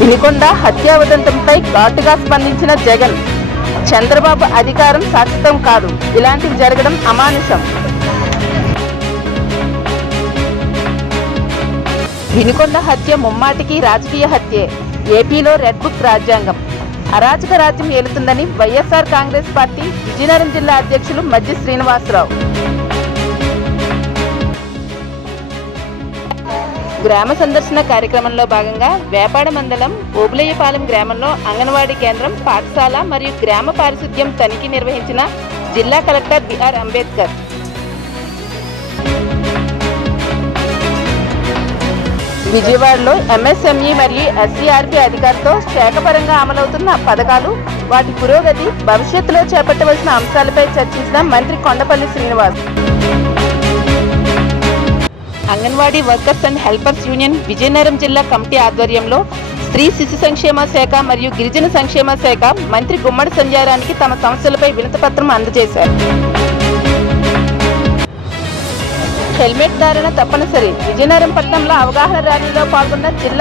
వినుకొండ హత్యా ఉదంతంపై ఘాటుగా స్పందించిన జగన్. చంద్రబాబు అధికారం శాశ్వతం కాదు, ఇలాంటివి జరగడం అమానుషం. వినుకొండ హత్య ముమ్మాటికి రాజకీయ హత్యే. ఏపీలో రెడ్ బుక్ రాజ్యాంగం, అరాచక రాజ్యం ఏలుతుందని వైఎస్ఆర్ కాంగ్రెస్ పార్టీ విజయనగరం జిల్లా అధ్యక్షులు మజ్జి శ్రీనివాసరావు. గ్రామ సందర్శన కార్యక్రమంలో భాగంగా వేపాడ మండలం ఓబులయ్యపాలెం గ్రామంలో అంగన్వాడీ కేంద్రం, పాఠశాల మరియు గ్రామ పారిశుద్ధ్యం తనిఖీ నిర్వహించిన జిల్లా కలెక్టర్ బిఆర్ అంబేద్కర్. విజయవాడలో ఎంఎస్ఎంఈ మరియు ఎస్సీఆర్పీ అధికారులతో శాఖపరంగా అమలవుతున్న పథకాలు, వాటి పురోగతి, భవిష్యత్తులో చేపట్టవలసిన అంశాలపై చర్చించిన మంత్రి Kondapalli Srinivas. Anganwadi workers and helpers union Vizianagaram జిల్లా కమిటీ ఆధ్వర్యంలో స్త్రీ శిశు సంక్షేమ శాఖ మరియు గిరిజన సంక్షేమ శాఖ మంత్రి గుమ్మడి సంధ్యారానికి తమ సమస్యలపై వినతిపత్రం అందజేశారు. హెల్మెట్ ధారణ తప్పనిసరి. విజయనగరం పట్టణంలో అవగాహన ర్యాలీలో పాల్గొన్న జిల్లా